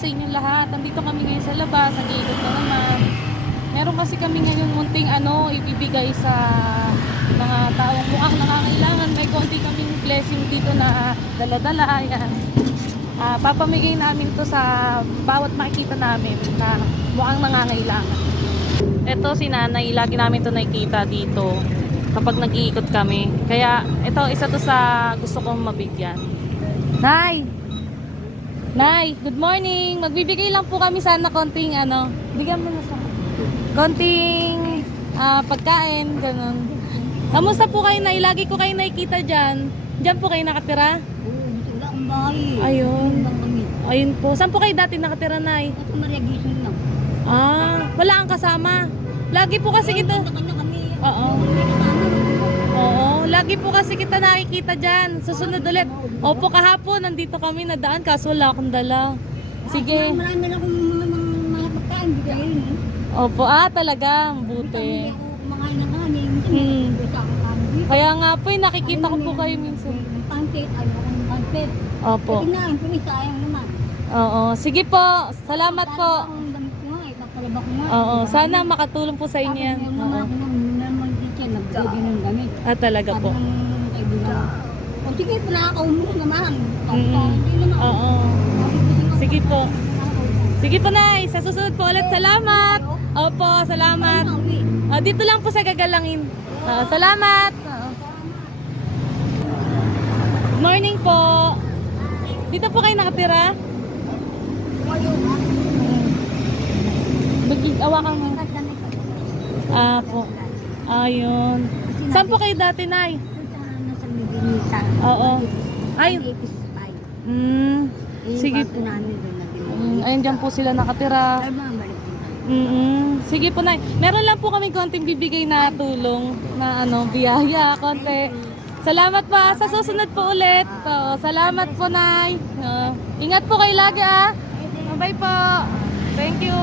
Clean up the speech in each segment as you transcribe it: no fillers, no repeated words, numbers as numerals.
sa inyong lahat. Nandito kami ngayon sa labas, nag-iikot na naman. Meron kasi kami ngayon munting ibibigay sa mga taong mukhang nangangailangan. May konti kaming blessing dito na dala-dala. Ayan. Papamigay namin to sa bawat makikita namin na mukhang nangangailangan. Ito si nanay, lagi namin to nakikita dito kapag nag-iikot kami. Kaya ito, isa to sa gusto kong mabigyan. Nay! Nay, good morning! Magbibigay lang po kami sana konting bigyan mo na sa konting pagkain, ganun. Kamusta po kayo, Nay? Lagi ko kayo nakikita dyan. Dyan po kayo nakatira? Oo, wala akong bahay. Ayun. Wala kami. Ayun po. Saan po kayo dati nakatira, Nay? Ako Maria Gising lang. Wala kang kasama. Lagi po kasi kita... Kanya kami. Oo. Oo. Lagi po kasi kita nakikita dyan. Susunod ulit. Opo, kahapon nandito kami nadaan kaso wala akong dala. Sige. Marami na akong mga pagkain. Bigayin. Opo, talaga. Buti. Hindi ako kumakain ng kanin. Minsan ako kanin. Kaya nga po, nakikita ko po kayo minsan. Ng pancake. Ayaw ko ng pancake. Opo. Kinain ko ni sayang naman. Oo. Sige po. Salamat po. Ang damit ko nga. Ipapalaba ko nga. Oo. Sana makatulong po sa inyo yan. Tapos yung Oo. mga naman dito nagbigay ng damit. Talaga Sabi po. ng kaibigan, o sige, nakakaumo naman. Mm. Oo. Sige po. Sige po, Nay. Sa susunod po ulit. Salamat. Opo, salamat. Dito lang po sa gagalangin. Salamat. Morning po. Dito po kayo nakatira? Awakan mo. Po. Ayun. Saan po kayo dati, Nay? Oo. Ay. Sige po. Ayun, dyan po sila nakatira. Sige po, Nay. Meron lang po kami konting bibigay na tulong na biyaya, konti. Salamat po. Sa susunod po ulit. Salamat po, Nay. Ingat po kayo lagi, Bye po. Thank you.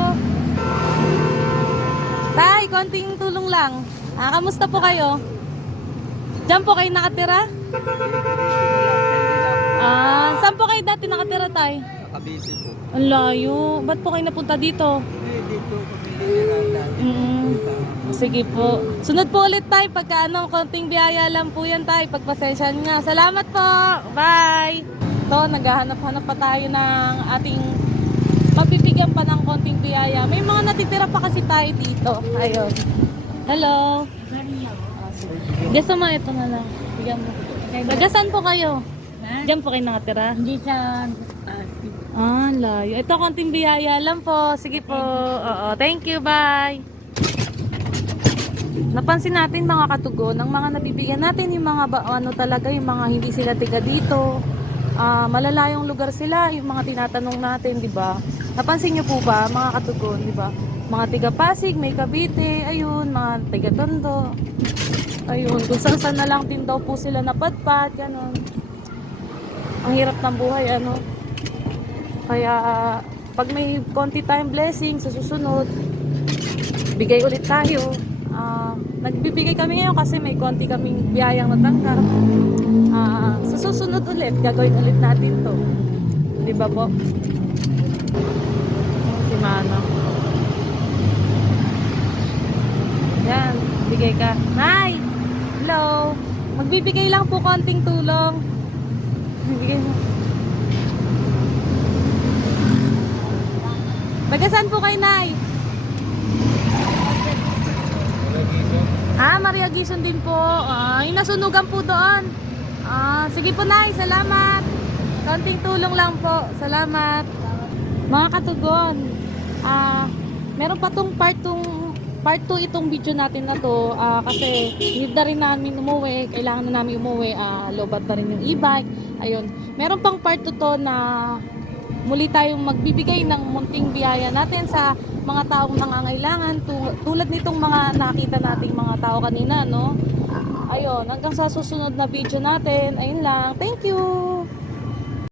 Tay, konting tulong lang. Kamusta po kayo? Diyan po kayo nakatira? Saan po kayo dati nakatira, Tay? Nakabisi po. Ang layo. Ba't po kayo napunta dito? Dito pamili na dati. Sige po. Sunod po ulit, Tay. Pagka konting biyaya lang po yan, Tay. Pagpasensyahan nga. Salamat po. Bye. Ito, naghahanap-hanap pa tayo ng ating mabibigyan pa ng konting biyaya. May mga natitira pa kasi tayo dito. Ayun. Hello. Gasa mo, ito na lang. Bigyan mo. Nagasan po kayo? Diyan po kayo nakatira? Hindi sa Layo. Ito, konting biyaya lang po. Sige po. Oo. Thank you. Bye. Napansin natin mga katugon, ang mga nabibigyan natin, yung mga talaga, yung mga hindi sila tiga dito. Malalayong lugar sila, yung mga tinatanong natin, di ba? Napansin niyo po ba, mga katugon, di ba? Mga tiga Pasig, may Cavite, ayun, mga tiga Tondo. Ayun, kung saan na lang din daw po sila napadpad, ganun. Ang hirap ng buhay, Kaya, pag may konti tayong blessing sa susunod, bigay ulit tayo. Nagbibigay kami ngayon kasi may konti kaming biyayang natanggap. Sa susunod ulit, gagawin ulit natin to. Di ba po? Si Mano. Yan, bigay ka. Nay! Hello! Magbibigay lang po konting tulong. Bigay mo. Taga-saan po kayo, Nay? Maria Gison din po. Yung nasunugan po doon. Sige po, Nay. Salamat. Konting tulong lang po. Salamat. Mga katugon, meron pa tong part 2 itong video natin na to. Kasi need na rin namin umuwi. Kailangan na namin umuwi. Lobat na rin yung e-bike. Ayun. Meron pang part 2 to na muli tayong magbibigay ng munting biyaya natin sa mga taong nangangailangan tulad nitong mga nakita nating mga tao kanina, no? Ayun, hanggang sa susunod na video natin. Ayun lang. Thank you!